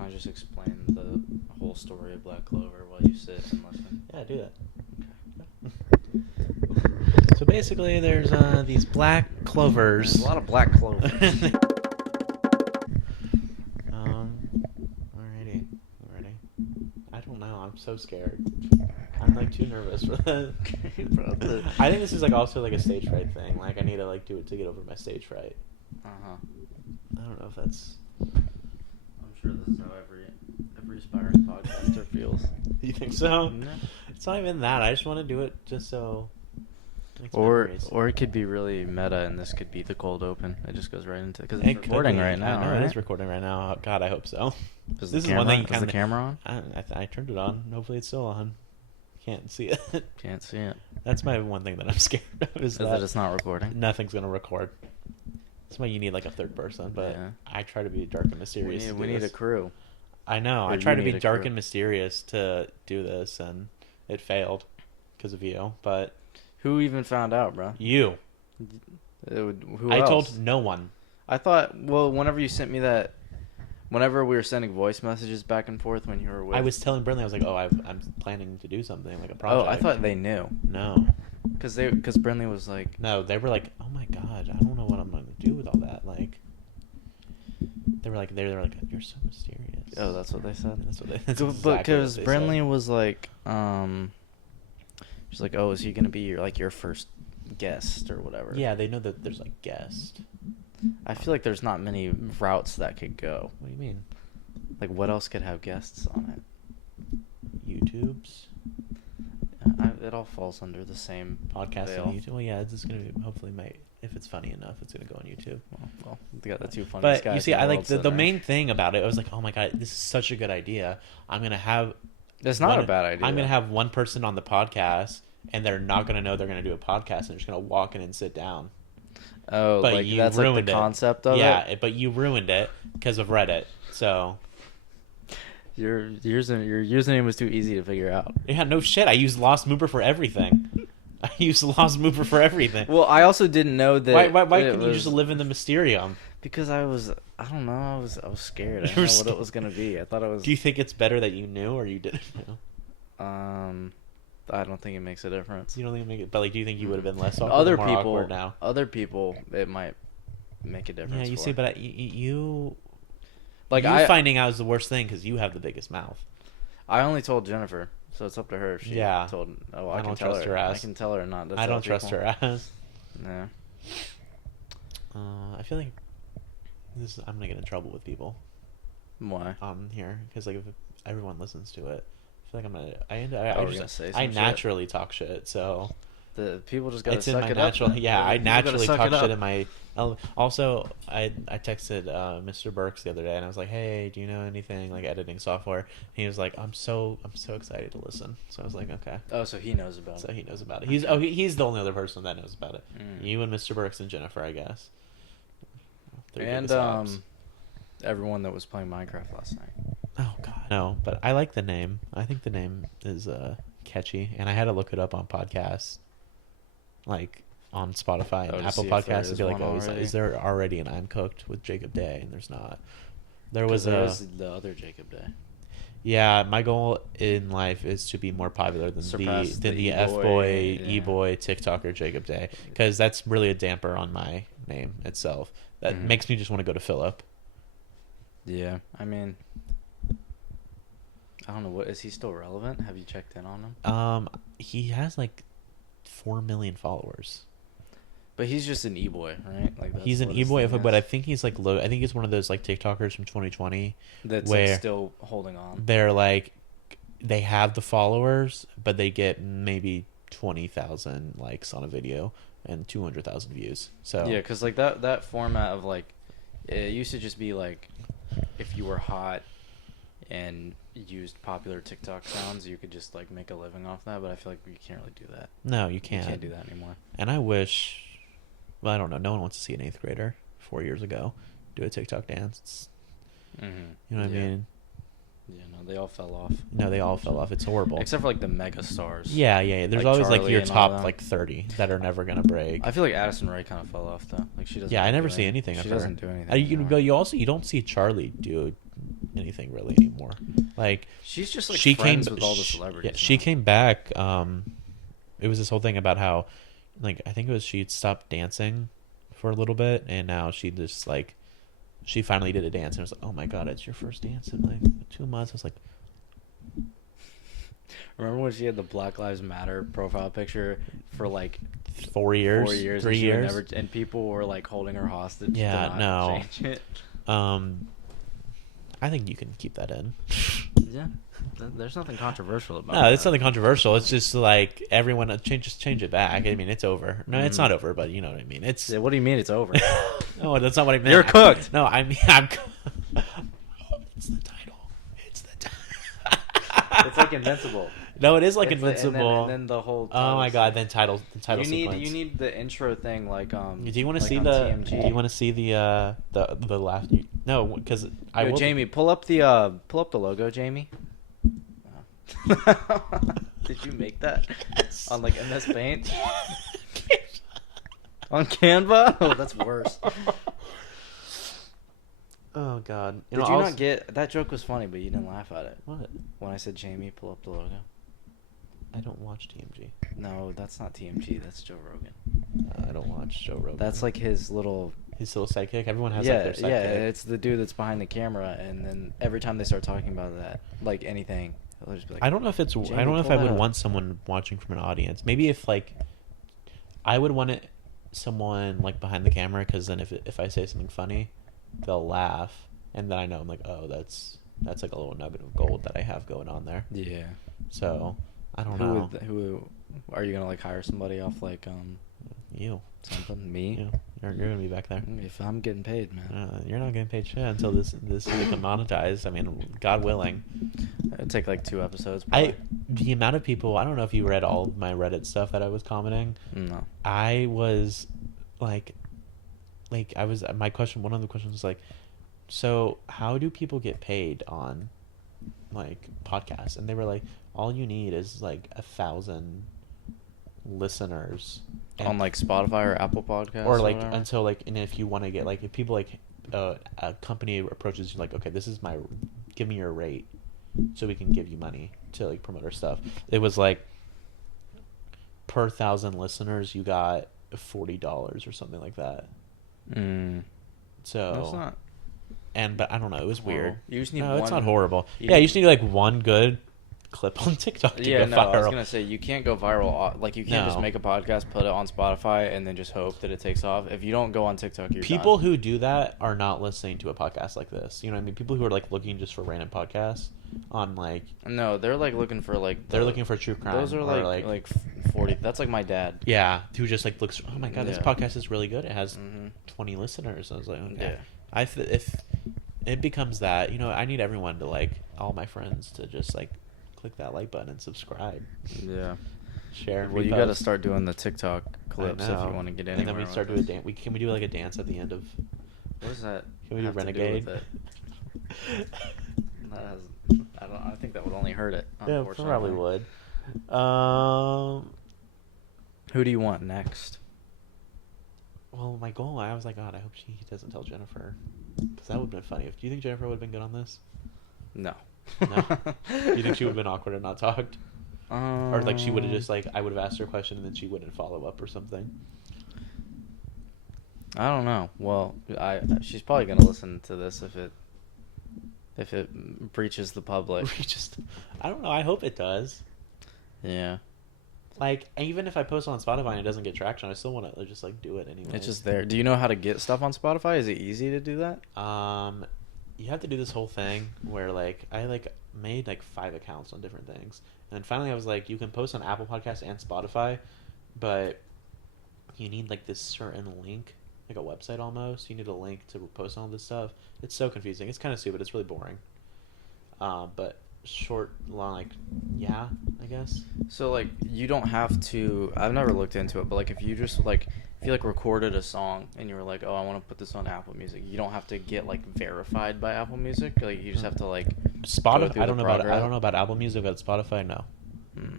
can I just explain the whole story of Black Clover while you sit and listen? Yeah, do that. So basically, there's these black clovers. There's a lot of black clovers. Alrighty. You ready? I don't know. I'm so scared. I'm like too nervous for that. I think this is like also like a stage fright thing. Like I need to like do it to get over my stage fright. I don't know if that's. I'm sure this is how every aspiring podcaster feels. You think so? No. It's not even that. I just want to do it just so. Or it could be really meta, and this could be the cold open. It just goes right into because it's recording right now. I know, right? it is recording right now. God, I hope so. Is This the is one thing. is the camera on? I turned it on. Hopefully, it's still on. Can't see it. Can't see it. That's my one thing that I'm scared of. Is that it's not recording? Nothing's gonna record. That's why you need like a third person. But Yeah. I try to be dark and mysterious. We need a crew. I know. Or I try to you be need a dark crew. and mysterious to do this, and it failed because of you. But Who even found out, bro? you. Who I else? told no one. I thought. Well, whenever you sent me that, whenever we were sending voice messages back and forth when you were with, I was telling Brinley, I was like, "Oh, I'm planning to do something like a project." Oh, I thought they knew. No. Because Brinley was like, No, they were like, "Oh my god, I don't know what I'm gonna do with all that." Like, they were like, "You're so mysterious." oh, that's what they said. That's what they. That's But exactly because what they Brinley said. was like, she's like, oh, is he gonna be your first guest or whatever? Yeah, they know that there's like guest. I feel like there's not many routes that could go. What do you mean? Like, what else could have guests on it? YouTube's It all falls under the same podcast veil. on YouTube. Well, yeah, it's just gonna be hopefully if it's funny enough, it's gonna go on YouTube. Well, we got the two funniest But guys. you see, in I the like world the sitting there. main thing about it. I was like, oh my god, this is such a good idea. I'm gonna have. It's not a bad idea. I'm gonna have one person on the podcast, and they're not gonna know they're gonna do a podcast, and they're just gonna walk in and sit down. Oh, But like you that's like ruined the it. concept of it. Yeah, but you ruined it because of Reddit. So Your username was too easy to figure out. yeah, no shit. I use Lost Mooper for everything. I use Lost Mooper for everything. Well, I also didn't know that. Why it couldn't you just was- live in the Mysterium? Because I don't know. I was scared. I You didn't were know what scared. it was gonna be. I thought it was. Do you think it's better that you knew or you didn't know? I don't think it makes a difference. You don't think it make it, but like, do you think you would have been less awkward? Other or more people, awkward now. other people, it might make a difference. Yeah, you for. see, but you like you I finding out is the worst thing because you have the biggest mouth. I only told Jennifer, so it's up to her. If she Yeah. told. Oh, I can don't tell trust her. her I ass. can tell her not. To I tell don't trust people. her ass. No. I feel like I'm gonna get in trouble with people Why? here because like if everyone listens to it, I feel like I'm gonna. Oh, we're gonna say some I shit? naturally talk shit, so The people just gotta it's in suck my it natural. up. then. Yeah, I People gotta naturally suck talk it up. shit in my. Also, I texted Mr. Burks the other day and I was like, "Hey, do you know anything like editing software?" And he was like, "I'm so excited to listen." So I was like, "Okay." Oh, so he knows about So it. he knows about it. He's the only other person that knows about it. Mm. You and Mr. Burks and Jennifer, I guess. They're And biggest ops. everyone that was playing Minecraft last night. Oh god, no! But I like the name. I think the name is catchy, and I had to look it up on podcasts, like on Spotify and Oh, to Apple see if there Podcasts, and is be like, one "Oh, already? is there already an I'm Cooked with Jacob Day?" And there's not. There was there is the other Jacob Day. Yeah, my goal in life is to be more popular than Surpass the the F e-boy, boy, yeah. e-boy, TikToker Jacob Day, because that's really a damper on my name itself. That Mhm. makes me just want to go to Philip. Yeah, I mean, I don't know. What is he still relevant? Have you checked in on him? He has like 4 million followers. But he's just an e-boy, right? Like that's He's an what his e-boy, thing but I is. think he's like low. I think he's one of those like TikTokers from 2020. That's where like still holding on. they're like, they have the followers, but they get maybe 20,000 likes on a video and 200,000 views. So Yeah, because like that format of like, it used to just be like, if you were hot and used popular TikTok sounds, you could just like make a living off that. But I feel like you can't really do that. no, you can't. You can't do that anymore. And I wish, well, I don't know. No one wants to see an 8th grader 4 years ago do a TikTok dance. Mm-hmm. You know what I mean? Yeah, no, they all fell off. No, they all fell off. It's horrible. Except for like the mega stars. Yeah. There's like always like Charlie your and all top that. like 30 that are never gonna break. I feel like Addison Rae kind of fell off though. Like she doesn't. Yeah, I never do see anything She of her. doesn't do anything. You anymore. but you don't see Charlie do anything really anymore. Like she's just like she friends came with all the celebrities. Yeah, she now. came back. It was this whole thing about how, like, I think it was she'd stopped dancing for a little bit, and now she just like, she finally did a dance, and it was like, oh my god, it's your first dance in like 2 months. I was like, Remember when she had the Black Lives Matter profile picture for like 4 years, 3 and years, and people were like holding her hostage. Yeah, to not no. change it. I think you can keep that in. Yeah, there's nothing controversial about. No, that. it's nothing controversial. It's just like everyone just change it back. I mean, it's over. No, it's not over, but you know what I mean. It's. Yeah, what do you mean it's over? No, that's not what I meant. You're cooked. No, I mean I'm. It's the title. It's the title. It's like Invincible. No, it is like It's Invincible. and then the whole. Oh my god! Then the title You need sequence. you need the intro thing like Do you want to like see on the? TMG. Do you want to see the last? No, because I Yo, will. Jamie, pull up the logo, Jamie. Oh. Did you make that Yes. on like MS Paint? On Canva? Oh, that's worse. Oh god! Did you not get that joke? Was funny, but you didn't laugh at it. What? When I said Jamie, pull up the logo. I don't watch TMG. No, that's not TMG. That's Joe Rogan. I don't watch Joe Rogan. That's like his little sidekick. Everyone has yeah, like their sidekick. yeah. It's the dude that's behind the camera, and then every time they start talking about that, like anything, they'll just be like, I don't know if it's. Jamie, I don't know if pull I would that up. want someone watching from an audience. Maybe if like, I would want it someone like behind the camera, because then if I say something funny, they'll laugh, and then I know I'm like, oh, that's like a little nugget of gold that I have going on there. Yeah. So I don't know. Who are you gonna like hire somebody off like You. something? Me? You. You're gonna be back there. If I'm getting paid, man. You're not getting paid shit until this become monetized. I mean, God willing. It'd take like 2 episodes. The amount of people, I don't know if you read all of my Reddit stuff that I was commenting. No. I was like my question, one of the questions was like, so how do people get paid on like podcasts? And they were like, all you need is like 1,000 listeners On like Spotify or Apple Podcasts, or like whatever? until like, and if you want to get like, if people like a company approaches you like, okay, this is give me your rate so we can give you money to like promote our stuff. It was like per 1,000 listeners you got $40 or something like that. So That's not but I don't know, it was horrible. weird. You just need No, it's one- not horrible. you Yeah, you need- just need like one good clip on TikTok to Yeah, go no, viral. I was gonna say you can't go viral. Like you can't just No. make a podcast, put it on Spotify, and then just hope that it takes off. If you don't go on TikTok, you're People done. who do that are not listening to a podcast like this. You know what I mean? People who are like looking just for random podcasts on like No, they're like looking for like they're looking for true crime. Those are or, like 40. That's like my dad. yeah, who just like looks. Oh my god, this Yeah. podcast is really good. It has Mm-hmm. 20 listeners. I was like, okay. Yeah. If it becomes that, you know, I need everyone to like all my friends to just like click that like button and subscribe. Yeah. Share. And Well, you got to repost. start doing the TikTok I clips if know. you want to get anywhere. And then we start with doing this. can we do like a dance at the end of? What does that? Can we do have to Renegade? with it? That has, I don't. I think that would only hurt it. Yeah, Unfortunately. probably would. Who do you want next? Well, my goal, I was like, God, I hope she doesn't tell Jennifer, because that would have been funny. Do you think Jennifer would have been good on this? No. No. Do you think she would have been awkward and not talked? Or like she would have just like, I would have asked her a question and then she wouldn't follow up or something? I don't know. Well, she's probably gonna listen to this if it breaches the public. I don't know. I hope it does. Yeah. Like, even if I post on Spotify and it doesn't get traction, I still want to just like do it anyway. It's just there. Do you know how to get stuff on Spotify? Is it easy to do that? You have to do this whole thing where like I like made like 5 accounts on different things, and then finally I was like, you can post on Apple Podcasts and Spotify, but you need like this certain link, like a website almost. You need a link to post all this stuff. It's so confusing. It's kind of stupid. It's really boring. But short, long, like, yeah, I guess. So like you don't have to. I've never looked into it, but like if you just like if you like recorded a song and you were like, oh, I want to put this on Apple Music, you don't have to get like verified by Apple Music. Like you just have to like Spotify. through I don't the know about. I progress. don't know about Apple Music, but Spotify, no. Hmm.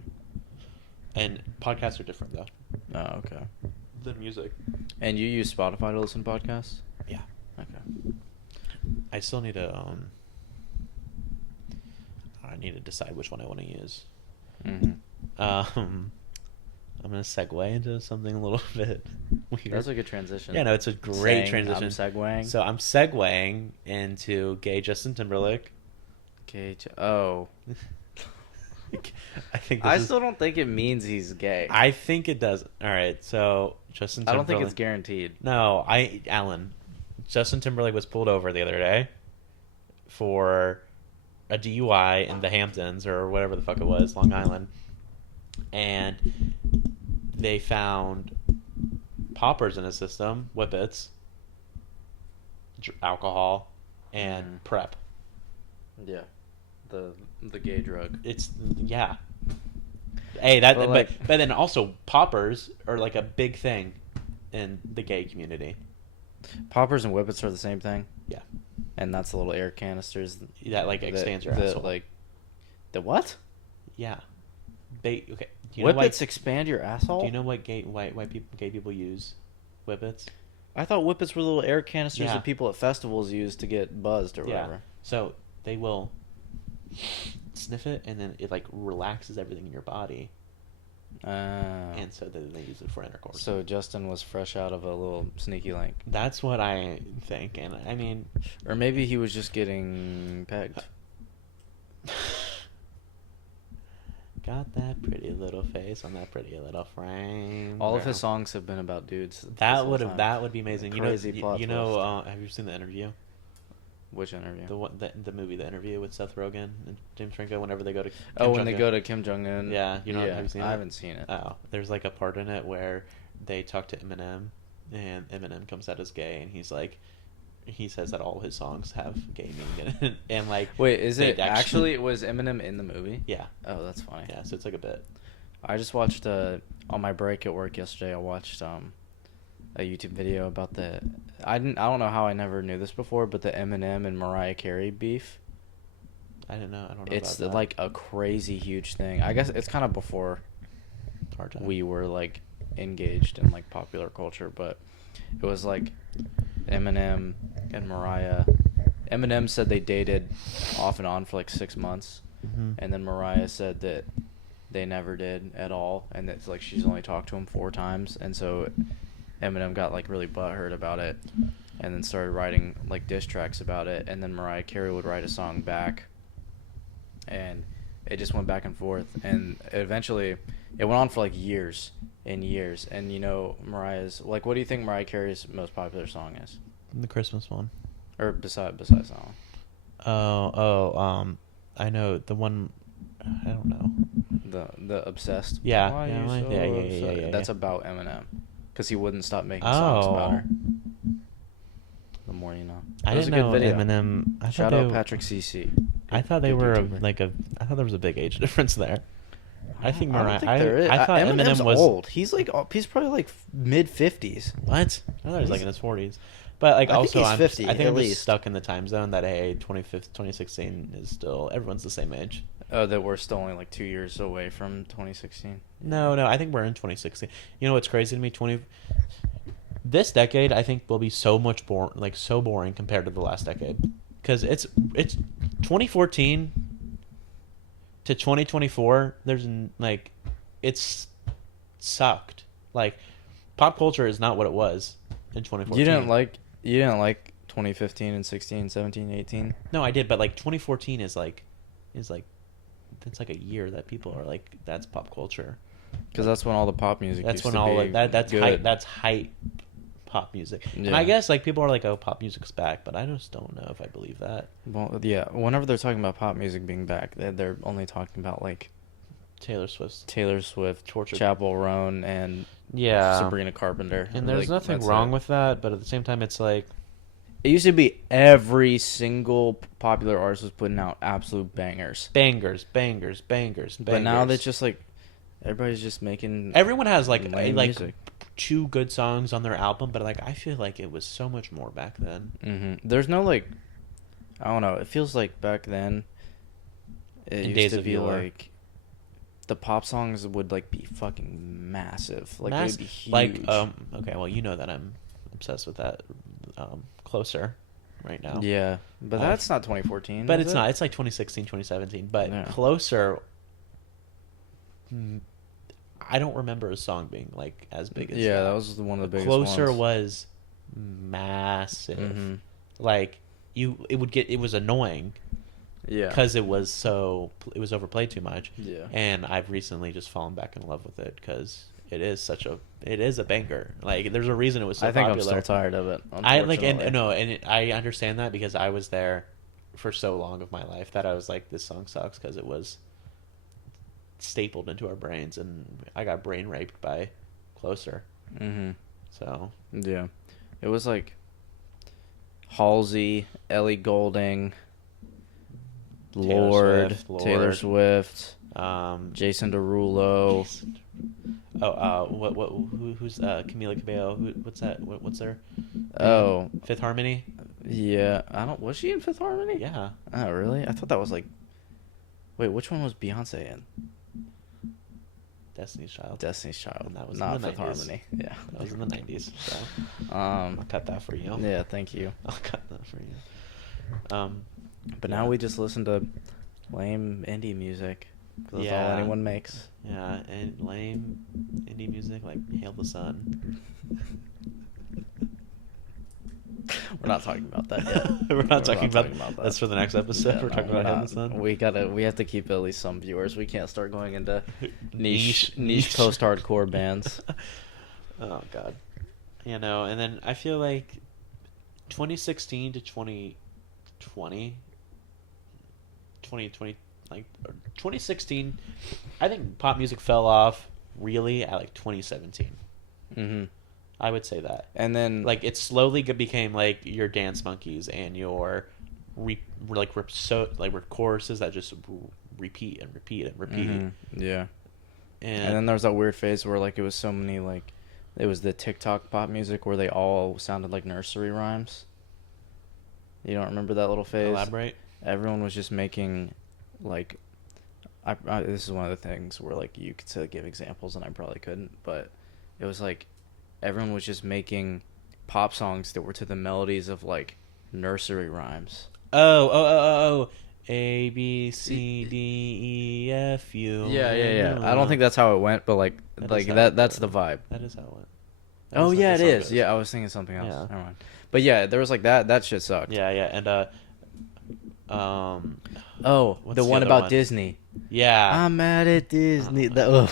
And podcasts are different though Oh, okay. than music. And you use Spotify to listen to podcasts? Yeah. Okay. I still need to I need to decide which one I want to use. Mm-hmm. I'm gonna segue into something a little bit weird. That's a good transition. Yeah, no, it's a great transition. I'm segueing. So I'm segueing into gay Justin Timberlake. Gay. Oh. I think. I still don't think it means he's gay. I think it does. All right, so Justin Timberlake. I don't think it's guaranteed. No, Alan. Justin Timberlake was pulled over the other day for a DUI in the Hamptons or whatever the fuck it was, Long Island, and they found poppers in his system, whippets, alcohol, and prep. Yeah, the gay drug. It's yeah. Hey, that But but then also poppers are like a big thing in the gay community. Poppers and whippets are the same thing. Yeah, and that's the little air canisters that like expands your asshole. Like the what? Yeah, okay. Do you Whippets know expand your asshole? Do you know what gay people use? Whippets. I thought whippets were little air canisters Yeah. that people at festivals use to get buzzed or Yeah. whatever. So they will sniff it, and then it like relaxes everything in your body, and so then they use it for intercourse. So Justin was fresh out of a little sneaky link. That's what I think, and I mean, or maybe he was just getting pegged. Got that pretty little face on that pretty little frame. All of his songs have been about dudes. That would be amazing. Crazy plot you know, have you seen The Interview? Which interview? The movie The Interview with Seth Rogen and James Franco. Whenever they go to they go to Kim Jong Un. Yeah, have you seen it? I haven't seen it. Oh, there's like a part in it where they talk to Eminem, and Eminem comes out as gay, and he says that all his songs have gay meaning in it, and like. Wait, is it actually was Eminem in the movie? Yeah. Oh, that's funny. Yeah, so it's like a bit. I just watched on my break at work yesterday. I watched a YouTube video about I don't know how I never knew this before, but the Eminem and Mariah Carey beef. I don't know. It's about that. like a crazy huge thing. I guess it's kind of before we were like engaged in like popular culture, but it was like Eminem and Mariah. Eminem said they dated off and on for like 6 months, and then Mariah said that they never did at all, and it's like she's only talked to him 4 times, and so Eminem got like really butthurt about it, and then started writing like diss tracks about it, and then Mariah Carey would write a song back, and it just went back and forth, and eventually it went on for like years and years. And you know, Mariah's like, what do you think Mariah Carey's most popular song is? The Christmas one. Or besides that one? I know the one. I don't know. The Obsessed. Yeah. Why Yeah, you so yeah. upset? That's about Eminem, because he wouldn't stop making songs about her. The more you know. I It was didn't a good know video. Eminem. Shout out Patrick CC. I thought they Good were YouTuber. I thought there was a big age difference there. I think Mariah. I don't think there is. I thought Eminem's Eminem was old. He's probably like mid-50s. What? I thought he was like in his 40s. But like I think also, he's I'm 50 I think at I'm just least. stuck in the time zone that 2016 is still everyone's the same age. Oh, that we're still only like 2 years away from 2016. No, I think we're in 2016. You know what's crazy to me? This decade I think will be so much so boring compared to the last decade, because it's 2014 to 2024. There's like it's sucked. Like pop culture is not what it was in 2014. You didn't like 2015 and 16, 17, 18? No, I did, but like 2014 is like it's like a year that people are like, that's pop culture. Because that's when all the pop music. That's used when to all be like that's good. hype. That's hype pop music. And Yeah. I guess like people are like, oh, pop music's back, but I just don't know if I believe that. Well, yeah. Whenever they're talking about pop music being back, they're only talking about like Taylor Swift, Tortured. Chappell Roan, and yeah, Sabrina Carpenter. And there's nothing wrong with that, but at the same time, it's like it used to be every single popular artist was putting out absolute bangers. Bangers. But now that's just like everybody's just making. Everyone has like music. 2 good songs on their album, but like I feel like it was so much more back then. Mm-hmm. There's no like, I don't know. It feels like back then. It used to be like. The pop songs would like be fucking massive. Like they'd be huge. Like okay, well you know that I'm obsessed with that. Closer. right now. Yeah, but that's not 2014. But is it's it? not. It's like 2016, 2017. But Yeah. Closer, I don't remember a song being like as big as Yeah, that was one of the biggest Closer ones. was massive. Mm-hmm. Like it was annoying Yeah. because it was overplayed too much. Yeah. And I've recently just fallen back in love with it because it is a banger. Like there's a reason it was so I think popular. I'm still tired of it. I understand that because I was there for so long of my life that I was like, this song sucks because it was stapled into our brains, and I got brain raped by Closer. Mm-hmm. So Yeah, it was like Halsey, Ellie Goulding, Lord, Taylor Swift, Jason Derulo. Who's Camila Cabello? What's that? What's their? Oh, Fifth Harmony. Yeah, was she in Fifth Harmony? Yeah. Oh, really? I thought that was like. Wait, which one was Beyonce in? Destiny's Child. Destiny's Child. And that was not in the Fifth 90s. Harmony. Yeah. That was in the 90s. So I'll cut that for you. Yeah, thank you. I'll cut that for you. But now we just listen to lame indie music. 'Cause that's all anyone makes. Yeah, and lame indie music like Hail the Sun. We're not talking about that yet. We're not talking about that. That's for the next episode. Yeah, we're no, talking about Hail the Sun. We have to keep at least some viewers. We can't start going into niche Niche. post-hardcore bands. Oh God, and then I feel like 2016 to 2020, like 2016, I think pop music fell off really at like 2017. Mm-hmm. I would say that. And then Like it slowly became like your Dance Monkeys and your choruses that just repeat and repeat and repeat. Mm-hmm. Yeah. And then there was that weird phase where like it was so many like it was the TikTok pop music where they all sounded like nursery rhymes. You don't remember that little phase? elaborate. Everyone was just making like this is one of the things where like you could give examples and I probably couldn't, but it was like everyone was just making pop songs that were to the melodies of like nursery rhymes. Oh. A B C D E F U. Yeah. I don't think that's how it went, but like that's the vibe. That is how it went. Oh yeah, it is. Yeah, I was thinking something else. Yeah. Never mind. But yeah, there was like that shit sucked. Yeah, and Oh, what's the the one other about one? Disney. Yeah. I'm mad at Disney. Oh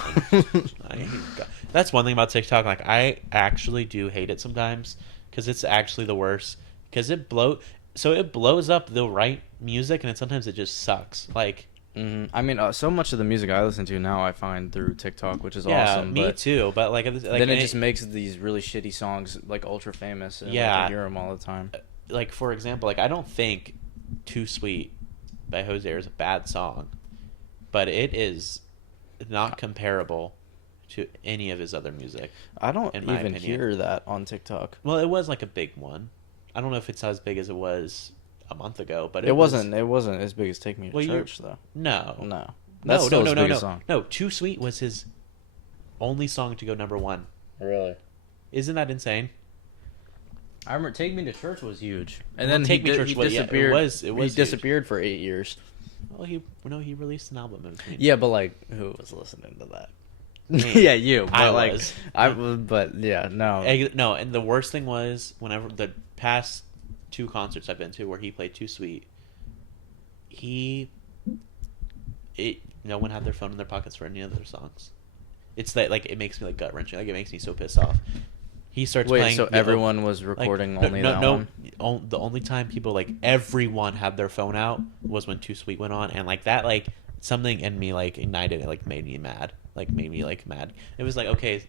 That's one thing about TikTok. Like, I actually do hate it sometimes because it's actually the worst. Because it blows up the right music, and sometimes it just sucks. Like, I mean, so much of the music I listen to now I find through TikTok, which is yeah, awesome. me too. But then it just makes these really shitty songs like ultra famous. And Yeah. I hear them all the time. Like, for example, like I don't think "Too Sweet" by Jose is a bad song, but it is not comparable to any of his other music. I don't in my even opinion. hear that on TikTok. Well, it was like a big one. I don't know if it's as big as it was a month ago, but It wasn't as big as "Take Me to Church" though. No, No, that's still his biggest song. No, "Too Sweet" was his only song to go number one. Really? Isn't that insane? I remember "Take Me to Church" was huge, and Well, then Take Me to he Church was- yeah, it disappeared. was he huge. disappeared for 8 years. Well, he released an album in between. Yeah, but like, who was listening to that? Me. Yeah, you. But I like, was. But yeah, no. No, and the worst thing was whenever the past 2 concerts I've been to where he played "Too Sweet," no one had their phone in their pockets for any of their songs. It's like it makes me like gut wrenching. Like it makes me so pissed off. He starts Wait, playing. so everyone was recording only that one? The only time people like everyone had their phone out was when "Too Sweet" went on, and like that, like something in me like ignited. It like made me mad. It was like, okay,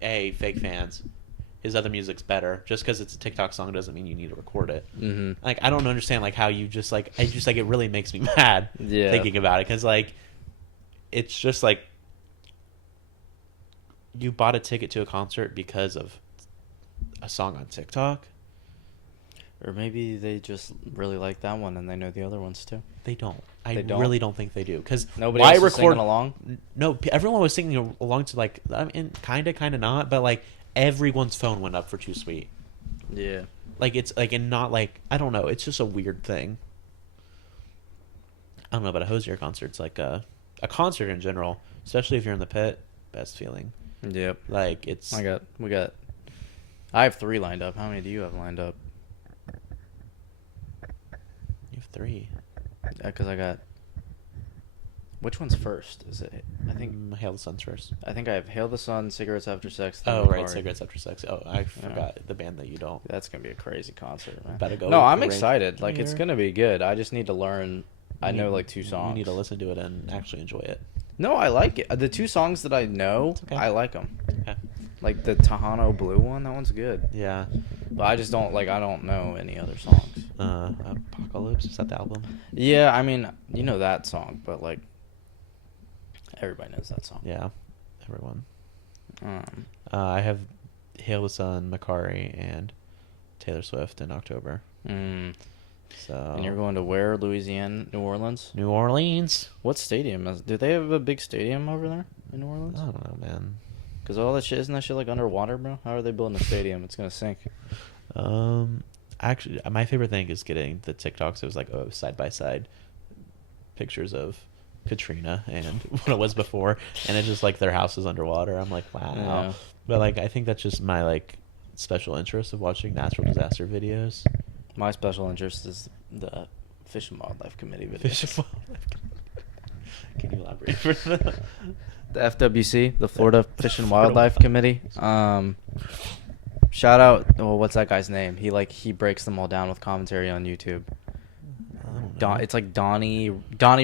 fake fans. His other music's better. Just because it's a TikTok song doesn't mean you need to record it. Mm-hmm. Like I don't understand like how you just like it really makes me mad thinking about it because like it's just like you bought a ticket to a concert because of a song on TikTok. Or maybe they just really like that one and they know the other ones too. They don't. They don't? Really don't think they do. Because Nobody else was singing along? No, everyone was singing along to like, I mean, kind of not, but like everyone's phone went up for "Too Sweet." Yeah. Like, it's like, and not like, I don't know. It's just a weird thing. I don't know about a Hosier concert. It's like a concert in general, especially if you're in the pit. Best feeling. Yep. Like, it's. I have 3 lined up. How many do you have lined up? You have 3. Because I got. Which one's first? Is it? I think. Hail the Sun's first. I think I have Hail the Sun, Cigarettes After Sex. Oh, Macari. right. Cigarettes After Sex. Oh, I forgot the band that you don't. That's going to be a crazy concert, man. Better go. No, I'm excited. Like, it's going to be good. I just need to learn. I know, like, 2 songs. You need to listen to it and actually enjoy it. No, I like it. The 2 songs that I know, okay. I like them. Okay. Like the Tejano Blue one, that one's good. Yeah. But I just don't, like, I don't know any other songs. Apocalypse, is that the album? Yeah, I mean, you know that song, but, like, everybody knows that song. Yeah, everyone. I have Hail the Sun, Macari, and Taylor Swift in October. So. And you're going to where? Louisiana, New Orleans? New Orleans. What stadium is? Do they have a big stadium over there in New Orleans? I don't know, man. Because all that shit, isn't that shit like underwater, bro? How are they building a stadium? It's gonna sink. Actually, my favorite thing is getting the TikToks. It was like side by side pictures of Katrina and what it was before, and it's just like their house is underwater. I'm like, wow. Yeah. But like, I think that's just my like special interest of watching natural disaster videos. My special interest is the Fish and Wildlife Committee videos. Fish and Wildlife. Can you elaborate for that? The FWC, the Florida Fish and Wildlife Committee. Shout out. Well, what's that guy's name? He breaks them all down with commentary on YouTube. It's like Donnie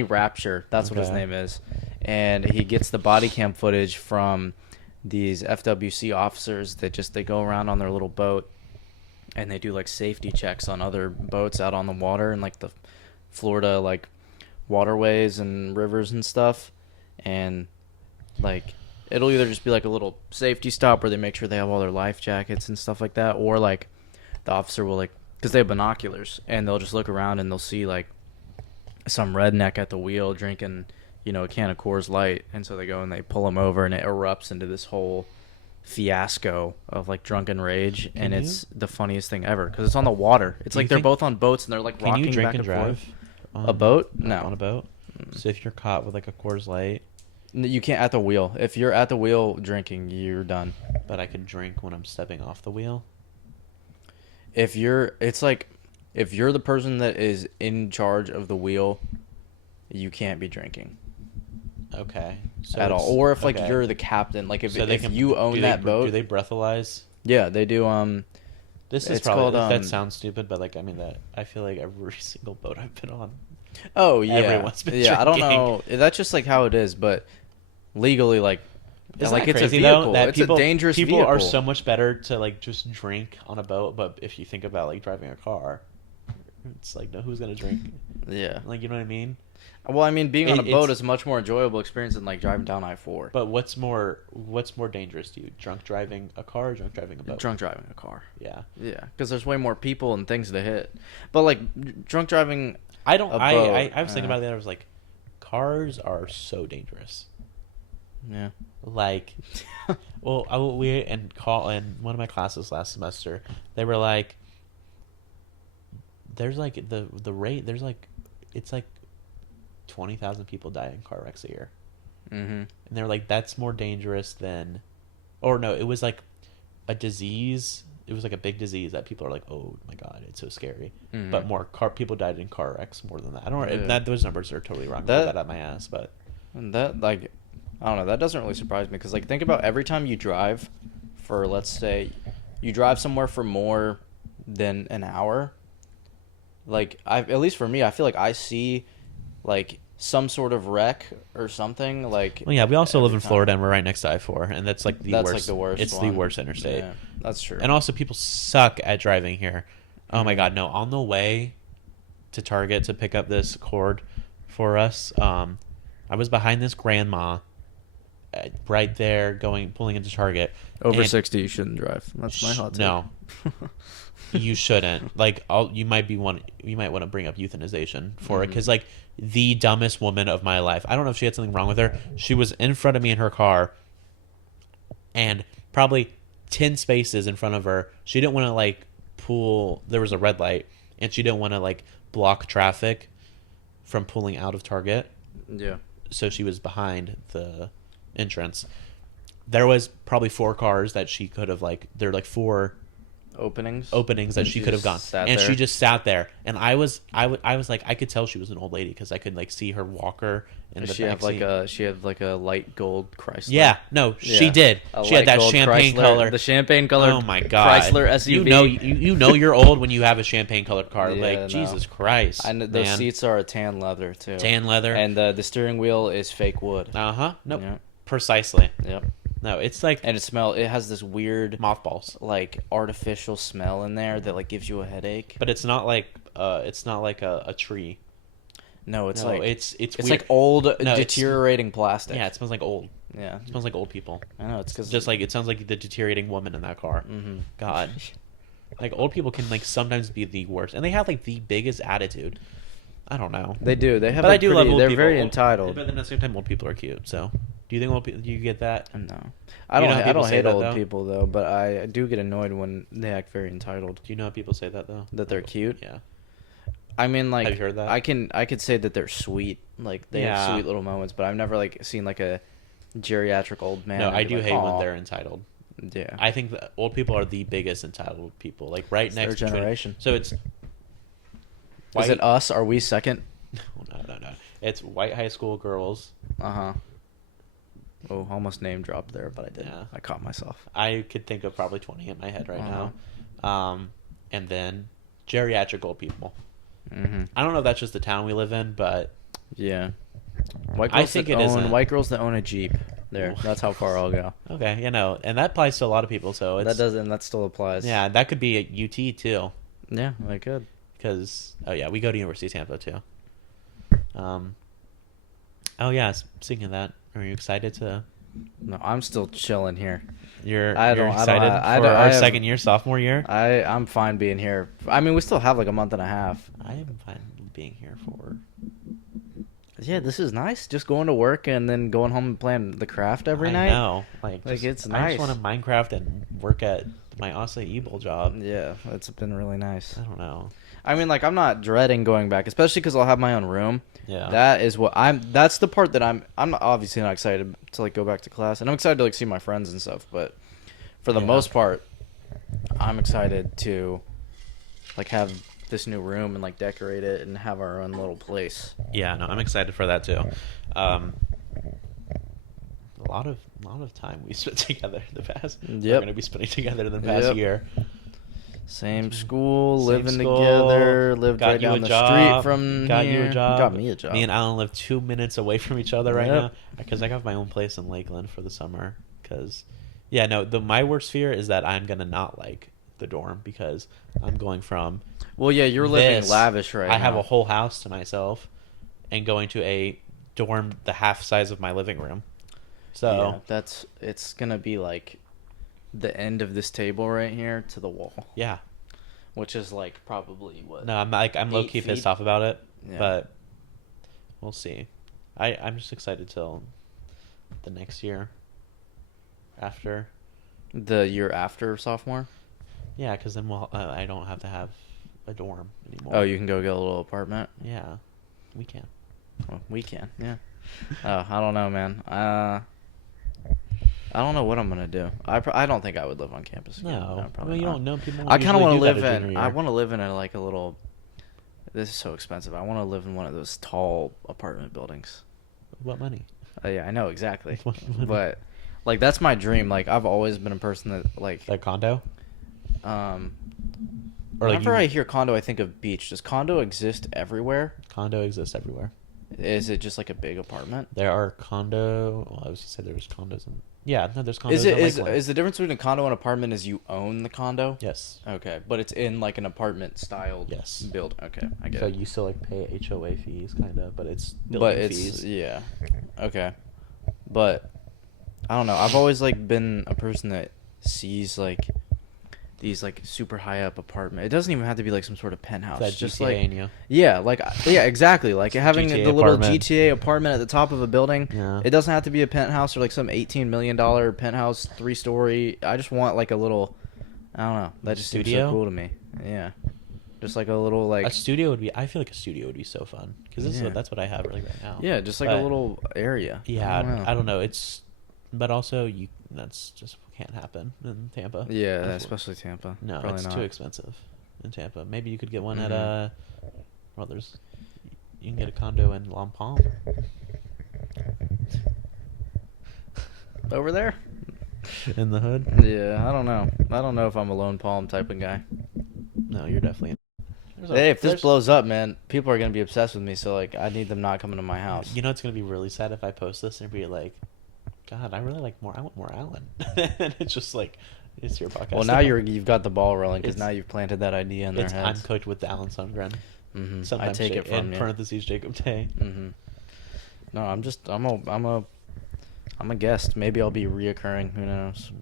Rapture. That's what his name is, and he gets the body cam footage from these FWC officers that they go around on their little boat, and they do like safety checks on other boats out on the water and like the Florida like waterways and rivers and stuff, and like it'll either just be like a little safety stop where they make sure they have all their life jackets and stuff like that, or like the officer will like, because they have binoculars, and they'll just look around and they'll see like some redneck at the wheel drinking, a can of Coors Light, and so they go and they pull him over, and it erupts into this whole fiasco of like drunken rage, and it's the funniest thing ever because it's on the water. It's like they're both on boats and they're like rocking back and forth. A boat? No. On a boat? So if you're caught with like a Coors Light, you can't at the wheel. If you're at the wheel drinking, you're done. But I could drink when I'm stepping off the wheel. If you're the person that is in charge of the wheel, you can't be drinking. Okay. So at all. Or if like you're the captain, like if you own that boat. Do they breathalyze? Yeah, they do. This is probably called, that sounds stupid, but like I feel like every single boat I've been on. Oh yeah. Everyone's been drinking. I don't know. That's just like how it is, but legally like it's like it's crazy, a vehicle. Though, it's a dangerous people vehicle. Are so much better to like just drink on a boat, but if you think about like driving a car, it's like, no, who's gonna drink? Yeah. Like, you know what I mean? Well, I mean, being on a boat is a much more enjoyable experience than like driving down I-4. But what's more dangerous to you? Drunk driving a car or drunk driving a boat? Drunk driving a car. Yeah. Yeah, because there's way more people and things to hit. But like drunk driving I was thinking about that. I was like, cars are so dangerous. Yeah. Like, well, in one of my classes last semester, they were like, there's like the rate, there's like, it's like 20,000 people die in car wrecks a year. Mm-hmm. And they were like, that's more dangerous than, or no, it was like a disease. It was like a big disease that people are like, oh my God, it's so scary. Mm-hmm. But people died in car wrecks more than that. I don't know. Those numbers are totally wrong. I put that out my ass, but. That, like, I don't know. That doesn't really surprise me because, like, think about every time you drive for, let's say, you drive somewhere for more than an hour. Like, at least for me, I feel like I see, like, some sort of wreck or something. Like, well, yeah, we also live in Florida and we're right next to I-4, and that's like the worst. Like the worst. It's the worst interstate. Yeah, that's true. And also, people suck at driving here. Oh my God, no! On the way to Target to pick up this cord for us, I was behind this grandma right there pulling into Target. Over 60, you shouldn't drive. That's my hot take. No. You shouldn't. Like, you might want to bring up euthanization for it, because like the dumbest woman of my life. I don't know if she had something wrong with her. She was in front of me in her car, and probably 10 spaces in front of her. She didn't want to like pull. There was a red light, and she didn't want to like block traffic from pulling out of Target. Yeah. So she was behind the entrance. There was probably 4 cars that she could have like. There were like 4 openings that And she could have gone, and she just sat there. And I was like, I could tell she was an old lady because I could like see her walker in the she back seat. she had like a light gold Chrysler. Yeah, no, she did. She had that champagne color. The champagne colored. Oh my god, Chrysler SUV. You know you're old when you have a champagne colored car. Yeah, like no. Jesus Christ. And those seats are a tan leather too. Tan leather. And the steering wheel is fake wood. Nope. Yep. Precisely. Yep. No, it's like And it has this weird mothballs, like artificial smell in there that like gives you a headache. but it's not like a tree. No, it's No, like it's weird. like old it's- deteriorating plastic. Yeah, it smells like old. Yeah. It smells like old people. I know, it's because Just like it sounds like the deteriorating woman in that car. Mhm. God, like old people can like sometimes be the worst, and they have like the biggest attitude. I don't know. They do. They have. But I do love old They're people. very entitled. But then at the same time, old people are cute. So, do you think old people? Do you get that? No, You know how I people don't say hate that, old though? people though, but I do get annoyed when they act very entitled. Do you know how people say that though? That they're cute. Yeah. I mean, like, Have you heard that? I could say that they're sweet. Like they Yeah. have sweet little moments, but I've never like seen like a geriatric old man. No, and I be do like, hate when "Aw." they're entitled. Yeah. I think that old people are the biggest entitled people. Like right It's next their to generation. So it's. Is it us? Are we second? No. It's white high school girls. Oh, almost name dropped there, but I didn't. Yeah. I caught myself. I could think of probably 20 in my head right Uh-huh. now. And then geriatric old people. Mm-hmm. I don't know if that's just the town we live in, but Yeah. White I girls think that it own isn't. white girls that own a Jeep. There. That's how far I'll go. okay, and that applies to a lot of people. So it's That still applies. yeah, that could be at UT too, Yeah, I could. because we go to University of Tampa too. Oh yeah, speaking of that, are you excited to? No, I'm still chilling here. You're don't- I excited don't- I for don't- I our have- second year, sophomore year. I'm fine being here. I mean, we still have like a month and a half. I am fine being here for. Yeah, this is nice. Just going to work and then going home and playing the craft every night. I know, It's I nice. just want to Minecraft and work at my acai bowl job. Yeah, it's been really nice. I don't know. I mean, like, I'm not dreading going back, especially because I'll have my own room. Yeah. That's the part that I'm obviously not excited to like go back to class, and I'm excited to like see my friends and stuff. But for the Yeah. most part, I'm excited to like have this new room and like decorate it and have our own little place. Yeah, no, I'm excited for that too. A lot of time we spent together the past. We're Yep. gonna be spending together the past Yep. year. Same school, Same living school, together, lived got right you down a the job, street from got here. you a job. Got me a job. Me and Alan live 2 minutes away from each other right Yep. now because I got my own place in Lakeland for the summer. Because, yeah, no, my worst fear is that I'm gonna not like the dorm because I'm going from. Well, yeah, you're living this- lavish right now. I have a whole house to myself, and going to a dorm the half size of my living room. So yeah, it's gonna be like the end of this table right here to the wall, yeah. which is like probably what. No, I'm low key 8 pissed feet? off about it, Yeah. but we'll see. I'm just excited till the next year. After, The year after sophomore. yeah, because then I don't have to have a dorm anymore. Oh, you can go get a little apartment. Yeah, we can. Well, we can. Yeah. I don't know, man. I don't know what I'm gonna do. I don't think I would live on campus again. No, probably you not. don't know people. I kind of want to live in. in. I want to live in a like a little. This is so expensive. I want to live in one of those tall apartment buildings. What money? Yeah, I know exactly. What money? But like that's my dream. Like I've always been a person that like Like condo? Or like whenever I hear condo, I think of beach. Does condo exist everywhere? condo exists everywhere. Is it just like a big apartment? There are condo. Well, I was gonna say there's condos in. Yeah, no, there's condos. Is it in is Lakeland. is the difference between a condo and apartment is you own the condo? Yes. Okay, but it's in like an apartment style Yes. build. Okay, I get So it. you still like pay HOA fees, kind of, but it's building But it's fees. yeah, okay. But I don't know. I've always like been a person that sees like these like super high up apartment. It doesn't even have to be like some sort of penthouse. That Just GTA like in you. yeah, like yeah, exactly. Like having GTA the little apartment. GTA apartment at the top of a building. Yeah. It doesn't have to be a penthouse or like some $18 million penthouse 3-story. I just want like a little. I don't know. That just seems so Studio? cool to me. Yeah. Just like a little like A studio would be. I feel like a studio would be so fun because Yeah. that's what I have really right now. Yeah, just like But, a little area. Yeah, I don't know. But also that's just can't happen in Tampa. Yeah, especially Tampa. No, Probably it's not. too expensive in Tampa. Maybe you could get one at well, you can get a condo in Long Palm. Over there? In the hood? Yeah, I don't know. I don't know if I'm a Lone Palm type of guy. No, you're definitely. Hey, if this blows up, man, people are gonna be obsessed with me. So like, I need them not coming to my house. You know, it's gonna be really sad if I post this and be like, "God, I really like more. I want more Alan." And it's just like, it's your podcast. Well, now you've got the ball rolling because now you've planted that idea in their heads. I'm cooked with the Alan Sundgren. Mm-hmm. I take it from in you. parentheses Jacob Tay. Mm-hmm. No, I'm a guest. Maybe I'll be reoccurring. Who knows?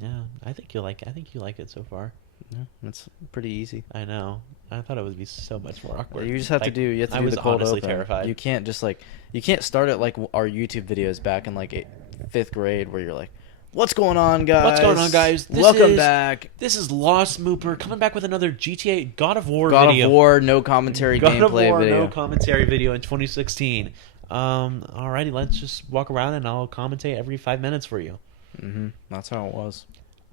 Yeah, I think you like it so far. Yeah, it's pretty easy. I know. I thought it would be so much more awkward. You just have to do. You have to do the cold open. Terrified. You can't just you can't start it like our YouTube videos back in like 5th grade where you're like, "What's going on, guys? What's going on, guys? Welcome back. This is Lost Mooper coming back with another GTA God of War video. video. God of War, no commentary God gameplay of War, video. no commentary video in 2016. Alrighty, let's just walk around and I'll commentate every 5 minutes for you. Mm-hmm. That's how it was.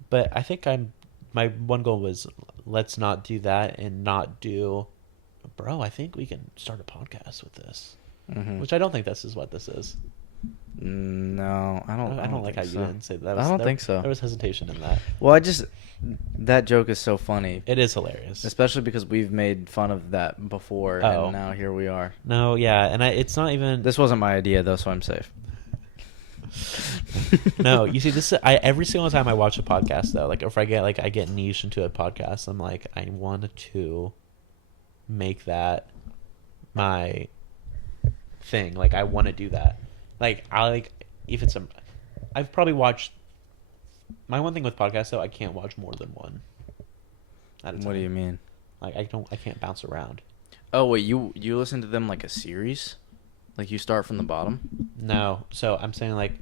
But I think my one goal was let's not do that and not do. Bro, I think we can start a podcast with this. Mm-hmm. Which I don't think this is what this is. No, I don't like how so. you didn't say that. I don't think so. There was hesitation in that. Well, that joke is so funny. It is hilarious, especially because we've made fun of that before, and now here we are. No, yeah, and it's not even. This wasn't my idea though, so I'm safe. No, you see, every single time I watch a podcast though, like if I get niche into a podcast, I'm like, I want to make that my thing. Like I want to do that. Like if it's I've probably watched. My one thing with podcasts though, I can't watch more than one at a time. What do you mean? Like I can't bounce around. Oh wait, you listen to them like a series? Like you start from the bottom? No. So I'm saying like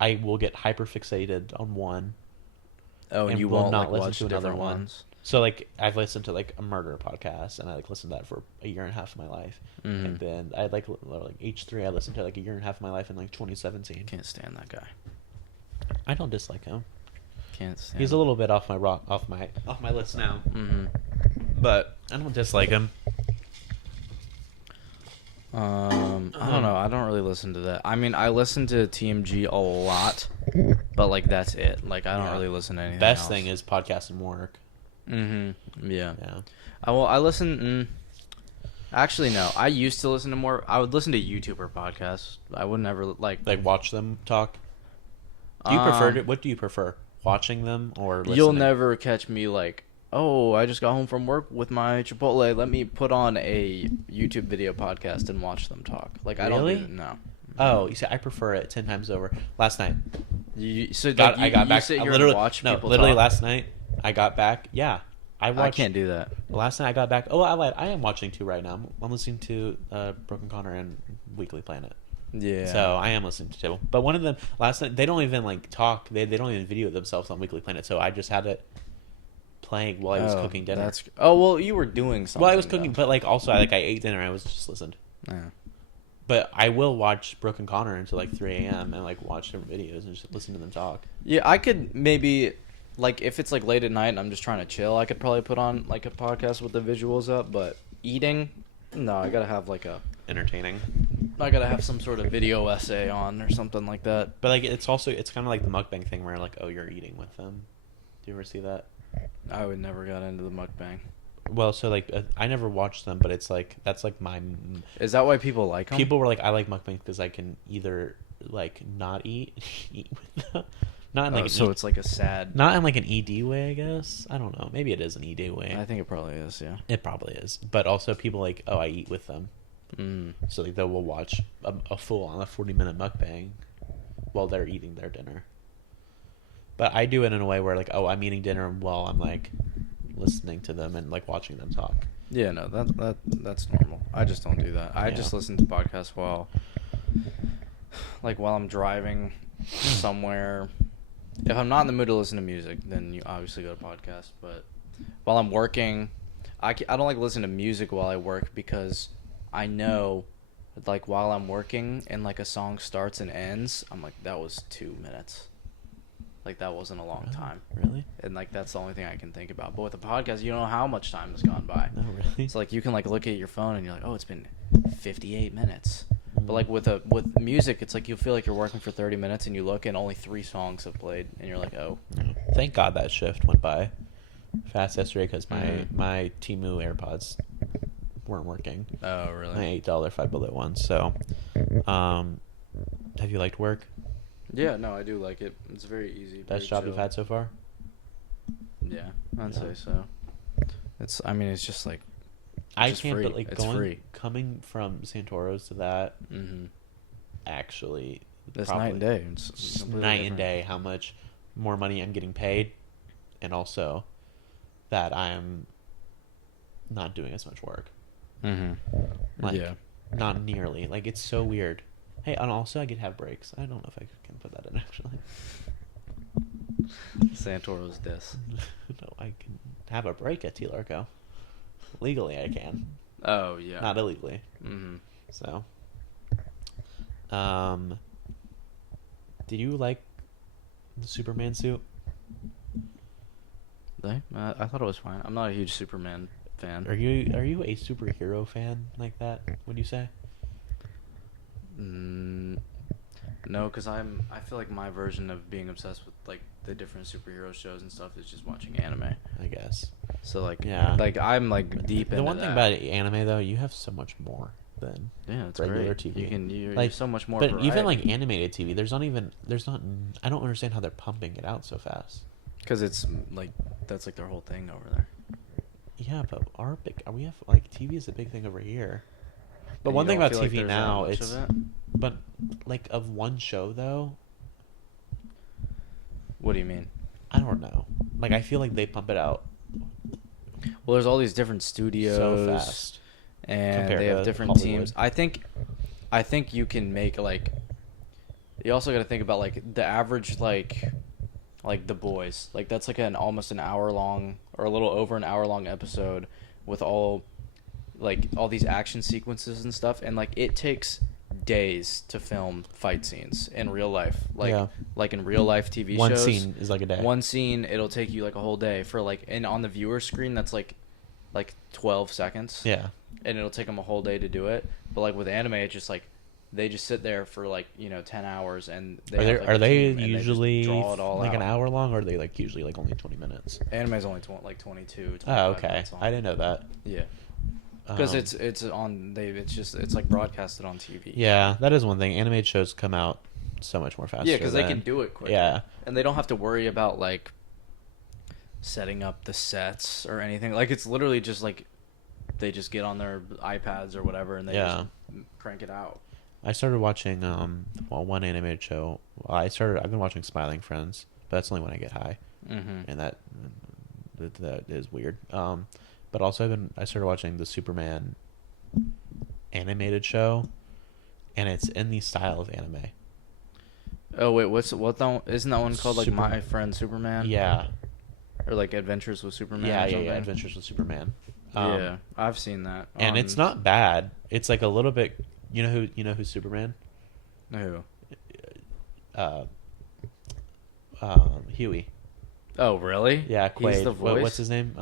I will get hyper fixated on one. Oh, and you will won't not like listen watch to another different one. ones. So like I've listened to like a murder podcast and I like listened to that for a year and a half of my life. Mm-hmm. And then I like H3 I listened to like a year and a half of my life in like 2017. Can't stand that guy. I don't dislike him. Can't stand He's a little bit off my list now. Mm-hmm. But I don't dislike him. I don't know. I don't really listen to that. I mean, I listen to TMG a lot, but like that's it. Like I don't really listen to anything Best else. thing is podcast and work. Mm-hmm. Yeah. Yeah. I listen. Actually, no. I used to listen to more. I would listen to YouTuber podcasts. I would never like watch them talk. Do you prefer what do you prefer? Watching them or listening? You'll never catch me like, oh, I just got home from work with my Chipotle. Let me put on a YouTube video podcast and watch them talk. Like I Really? don't do no. Oh, you see, I prefer it 10 times over. Last night, I got back. Sit here Literally, and watch people literally talk? last night I got back. Yeah, I can't do that. Last night I got back. Oh, I lied. I am watching 2 right now. I'm listening to Broken Connor and Weekly Planet. Yeah. So I am listening to 2. But one of them last night they don't even like talk. They don't even video themselves on Weekly Planet. So I just had it playing while I was cooking dinner. Well, you were doing something. Well, I was cooking, but like also I ate dinner. I was just listened. Yeah. But I will watch Brooke and Connor until like 3 a.m. and like watch their videos and just listen to them talk. Yeah, I could maybe like if it's like late at night and I'm just trying to chill, I could probably put on like a podcast with the visuals up. But eating, no, I gotta have like entertaining. I gotta have some sort of video essay on or something like that. But like it's kind of like the mukbang thing where like, oh, you're eating with them. Do you ever see that? I would never got into the mukbang. Well, so like I never watched them, but it's like that's like my. Is that why people like them? People were like, I like mukbang because I can either like not eat with them. Not in like it's like a sad. Not in like an ED way, I guess. I don't know. Maybe it is an ED way. I think it probably is. Yeah. It probably is. But also people like, oh, I eat with them. Mm. So like they will watch a full on a 40-minute mukbang while they're eating their dinner. But I do it in a way where like, oh, I'm eating dinner while I'm like listening to them and like watching them talk. Yeah, no, that's normal. I just don't do that. I just listen to podcasts while I'm driving somewhere. If I'm not in the mood to listen to music, then you obviously go to podcast. But while I'm working, I don't like listen to music while I work because I know, like while I'm working and like a song starts and ends, I'm like that was 2 minutes. Like that wasn't a long time. Really? And like that's the only thing I can think about. But with a podcast, you don't know how much time has gone by. No, really. So like you can like look at your phone and you're like, oh, it's been 58 minutes. Mm. But like with music, it's like you feel like you're working for 30 minutes and you look and only 3 songs have played and you're like, oh. Thank God that shift went by fast yesterday because Mhm. my Temu AirPods weren't working. Oh really? My $8 Five Bullet ones. So, have you liked work? Yeah, no, I do like it. It's very easy. Best very job you've chill. had so far? Yeah, I'd Yeah. say so. I mean, it's just like I just can't, free. but like It's free. coming from Santoro's to that, Mm-hmm. actually, It's probably night and day. It's just completely night different. and day how much more money I'm getting paid, and also that I'm not doing as much work. Mm-hmm. Like, Yeah. not nearly. Like, it's so weird. Hey, and also I get to have breaks. I don't know if I can put that in actually. Santoro's diss. No, I can have a break at T-Larco. Legally, I can. Oh yeah. Not illegally. Mm-hmm. So, did you like the Superman suit? I thought it was fine. I'm not a huge Superman fan. Are you a superhero fan like that? Would you say? No, because I feel like my version of being obsessed with like the different superhero shows and stuff is just watching anime. I guess. So like Yeah. like I'm like deep The into one thing that. about anime though, you have so much more than Yeah, it's regular great. TV. You're Like, so much more. But even variety. like animated TV, there's not. I don't understand how they're pumping it out so fast. Because it's like that's like their whole thing over there. Yeah, but we have like TV is a big thing over here. But And one you thing don't about feel like TV there's that now, much it's of it? but like of one show though, What do you mean? I don't know. Like I feel like they pump it out Well, there's all these different studios so fast. and compared they have to different Hollywood. teams. I think you can make like. You also got to think about like the average like The Boys. Like that's like almost an hour long or a little over an hour long episode with all these action sequences and stuff, and like it takes days to film fight scenes in real life. Yeah. Like in real life TV One shows. scene is like a day. One scene it'll take you like a whole day for like, and on the viewer screen that's like 12 seconds. Yeah. And it'll take them a whole day to do it. But like with anime, it's just like they just sit there for like 10 hours and they have, like, Are a they team, and they just usually draw it all like out. an hour long, or are they like usually like only 20 minutes? Anime's only 22, 25 Oh, okay. minutes long. I didn't know that. Yeah. Because Um, it's like broadcasted on TV. Yeah, that is one thing. Animated shows come out so much more faster. Yeah, because they than- can do it quicker. Yeah. And they don't have to worry about like setting up the sets or anything. Like it's literally just like they just get on their iPads or whatever and they Yeah. just crank it out. I started watching one animated show. I've been watching Smiling Friends, but that's only when I get high, Mm-hmm. and that is weird. But also I started watching the Superman animated show, and it's in the style of anime. Oh wait, isn't that one called like Super- My Friend Superman? Yeah. Or like Adventures with Superman? Yeah, or yeah, something? yeah. Adventures with Superman. Yeah, I've seen that. And it's not bad. It's like a little bit. You know who's Superman? Who? Huey. Oh really? Yeah, Quaid. He's the voice. What's his name?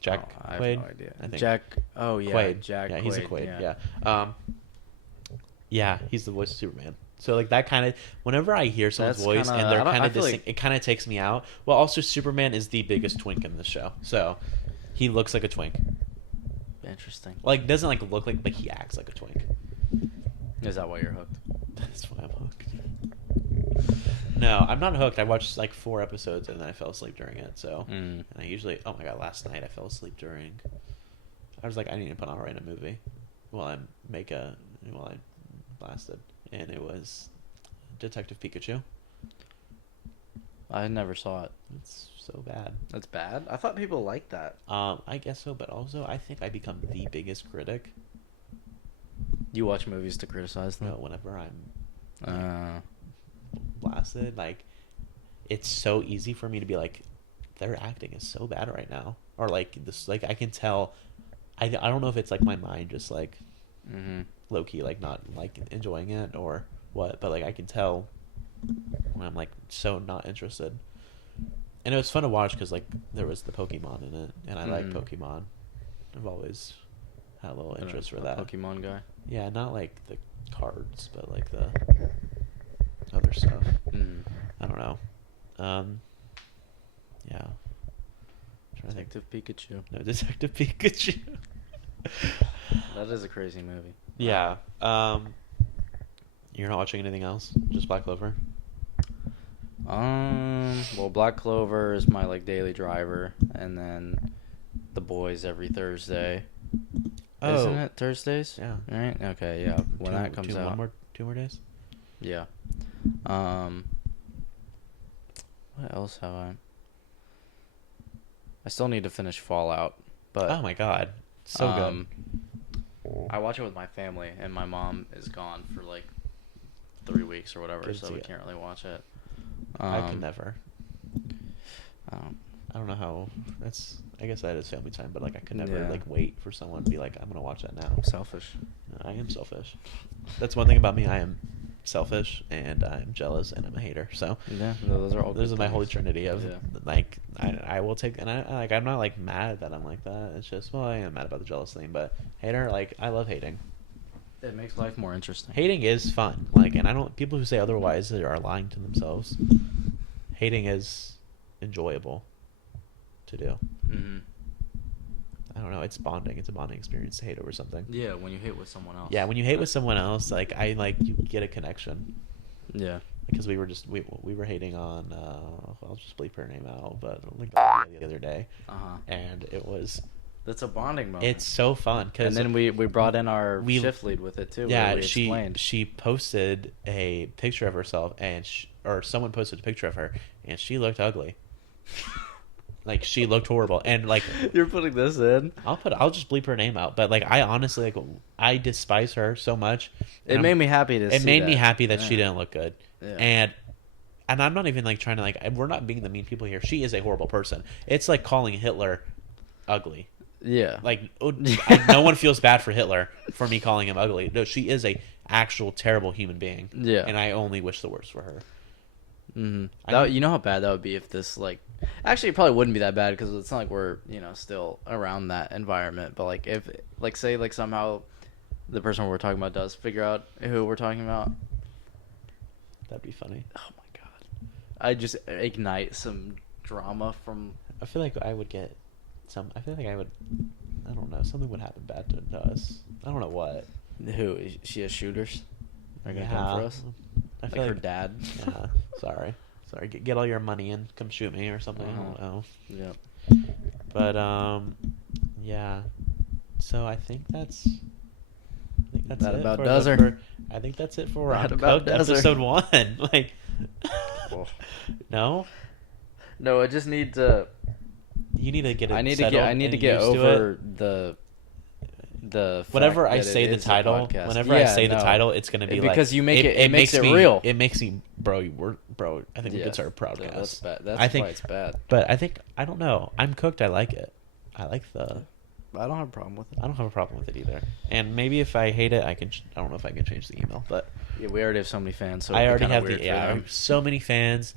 Jack Oh, I have Quaid. no idea. I think. Jack. Oh yeah, Quaid. Jack. Yeah, Quaid. he's a Quaid. Yeah. Yeah, he's the voice of Superman. So like that kind of whenever I hear someone's That's voice kinda- and they're I don't- kind I of feel like- it kind of takes me out. Well, also Superman is the biggest twink in the show, so he looks like a twink. Interesting. Like doesn't like look like, but he acts like a twink. Is that why you're hooked? That's why I'm hooked. No, I'm not hooked. I watched like 4 episodes and then I fell asleep during it. So, and I usually, oh my god, last night I fell asleep during. I was like, I need to put on a random movie while I blasted, and it was Detective Pikachu. I never saw it. It's so bad. That's bad. I thought people liked that. I guess so, but also I think I become the biggest critic. You watch movies to criticize them? Whenever I'm Uh, blasted, like it's so easy for me to be like, their acting is so bad right now. or like this, like I can tell. I don't know if it's like my mind just like low key like not like enjoying it or what, but like I can tell when I'm like so not interested. And it was fun to watch because like there was the Pokemon in it, and I like Pokemon. I've always had a little interest for that. Pokemon guy. Yeah, not like the cards, but like the other stuff. I don't know. Yeah. Detective Pikachu. No, Detective Pikachu. That is a crazy movie. Yeah. You're not watching anything else? Just Black Clover? Well, Black Clover is my like daily driver, and then The Boys every Thursday. Oh. Isn't it Thursdays? Yeah. Right? Okay, yeah. When that comes out. 2 more days? Yeah. What else have I? I still need to finish Fallout, but oh my god, so good. I watch it with my family, and my mom is gone for like 3 weeks or whatever, Good so to we see it. can't really watch it. I could never. I don't know how. I guess that is family time, but like I could never Yeah. like wait for someone to be like, I'm gonna watch that now. I'm selfish. I am selfish. That's one thing about me. I am selfish, and I'm jealous, and I'm a hater. So Yeah, those are all. those good are my holy things. trinity of Yeah. like I will take, and I like I'm not like mad that I'm like that. It's just, well, I am mad about the jealous thing, but hater, like I love hating. It makes life more interesting. Hating is fun, like, and I don't. People who say otherwise are lying to themselves. Hating is enjoyable to do. I don't know. It's bonding. It's a bonding experience to hate over something. Yeah, when you hate with someone else. Yeah, when you hate with someone else, like you get a connection. Yeah. Because we were hating on I'll just bleep her name out, but like the other day, and it was. That's a bonding moment. It's so fun because. And then we brought in our shift lead with it too. Yeah, where we explained. she posted a picture of herself, and or someone posted a picture of her, and she looked ugly. Like she looked horrible, and like You're putting this in. I'll just bleep her name out, but like I honestly like I despise her so much. It made me happy to. It see made that. me happy that she didn't look good, Yeah. and I'm not even like trying to like we're not being the mean people here. She is a horrible person. It's like calling Hitler ugly. Yeah. Like no one feels bad for Hitler for me calling him ugly. No, she is a actual terrible human being. Yeah. And I only wish the worst for her. You know how bad that would be if this like. Actually, it probably wouldn't be that bad because it's not like we're still around that environment. But like if like say like somehow the person we're talking about does figure out who we're talking about. That'd be funny. Oh my god! I just ignite some drama from. I feel like I would get some. I feel like I would. I don't know. Something would happen bad to us. I don't know what. Who is she? Has shooters? They're gonna Yeah. come for us. I Like feel her like dad. Yeah. Sorry. Get all your money and come shoot me or something. I don't know. Yeah. But yeah. So I think that's. That it about for does the- her. for- I think that's it for That about Uncooked does her. episode 1. Like. Oh. No. No, I just need to. You need to get it. I need settled to and get used to over it. the. Whenever fact I that say it the is a title, podcast. whenever I Yeah, say the no. title, it's gonna be Because like you make it makes it real. It makes me, bro. I think we Yeah, could start a podcast. That's bad. That's I think why it's bad. But I don't know. I'm cooked. I like it. I like the. I don't have a problem with it. I don't have a problem with it either. And maybe if I hate it, I can. I don't know if I can change the email, but Yeah, we already have so many fans. So I already have weird the. Yeah, I have so many fans.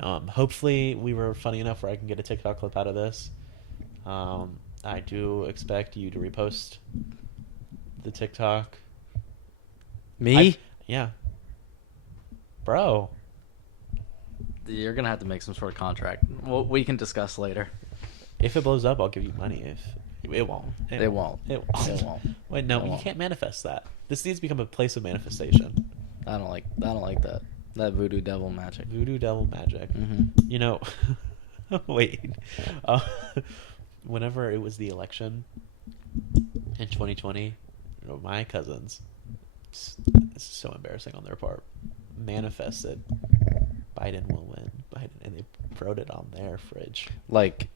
Hopefully, we were funny enough where I can get a TikTok clip out of this. I do expect you to repost the TikTok. Me? Yeah. Bro. You're gonna have to make some sort of contract. Well, we can discuss later. If it blows up, I'll give you money. If it won't. It won't. It won't. It won't. Wait, no, It you won't. can't manifest that. This needs to become a place of manifestation. I don't like that. That voodoo devil magic. Voodoo devil magic. Mm-hmm. You know, wait. Whenever it was the election in 2020, my cousins, this is so embarrassing on their part, manifested Biden will win. Biden, and they wrote it on their fridge. Like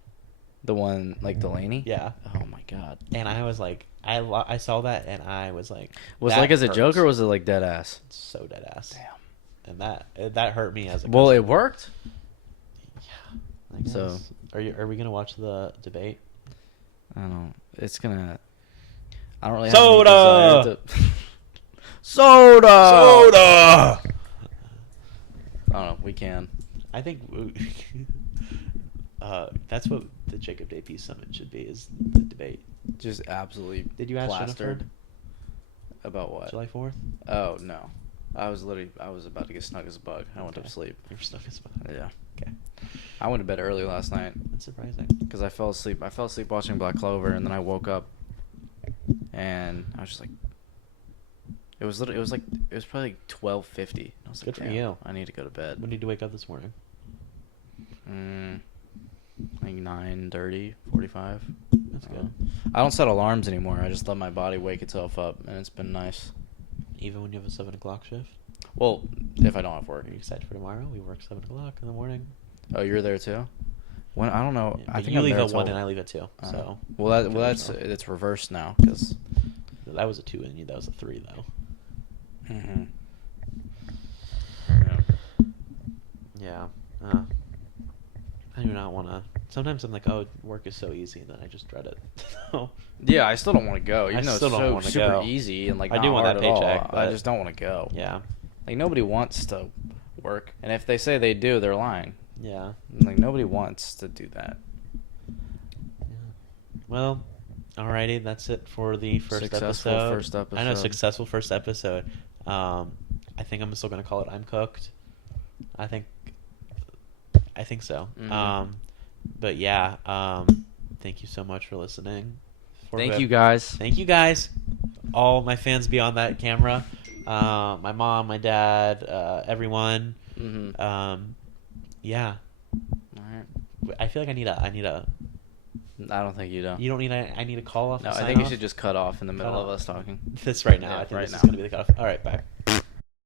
the one like Delaney? Yeah. Oh my god. And I was like, I saw that and I was like, Was it that like as a hurts. joke or was it like dead ass? So dead ass. Damn. And that hurt me as a Well, cousin. it worked. Yeah. I So- guess. Are we gonna watch the debate I don't know. It's gonna. I don't really Soda! have any desire to. Soda! Soda! I don't know. We can. I think that's what the Jacob Day Peace Summit should be, is the debate. Just absolutely Did you ask plastered. Jennifer? About what? July 4th? Oh, no. I was about to get snug as a bug. I went to sleep. You're snug as a bug. Yeah. Okay. I went to bed early last night. That's surprising. Because I fell asleep. I fell asleep watching Black Clover, and then I woke up, and I was just like, it was probably like 12:50. I was Good like, for you. I need to go to bed. When did you wake up this morning? Like 9:30, 45. That's good. I don't set alarms anymore. I just let my body wake itself up, and it's been nice. Even when you have a 7 o'clock shift? Well, if I don't have work. Are you excited for tomorrow? We work 7 o'clock in the morning. Oh, you're there too? When I don't know. Yeah, I but think you I'm leave there at 1 till- and I leave at 2. So that's it's reversed now because. that was a 2 and that was a 3 though. Mm-hmm. Yeah. I do not want to. Sometimes I'm like, oh, work is so easy, and then I just dread it. Yeah, I still don't want to go. I Even though it's still don't so wanna super go. easy and like I not do want hard that at all. paycheck, I but- just don't want to go. Yeah. Like nobody wants to work, and if they say they do, they're lying. Yeah. Like nobody wants to do that. Yeah. Well, alrighty, that's it for the Successful first I know, episode. successful first episode. I think I'm still gonna call it "I'm Cooked." I think so. Mhm. But yeah. Thank you so much for listening. Thank you guys. Thank you guys. All my fans beyond that camera. My mom, my dad, everyone. Mm-hmm. Yeah. All right. I feel like I need a. I don't think you do. You don't need. I need a call off. No, and I sign think you off? should just cut off in the middle Cut of off. us talking. This right now. Yeah, I think right this now. is gonna be the cutoff. All right. Bye.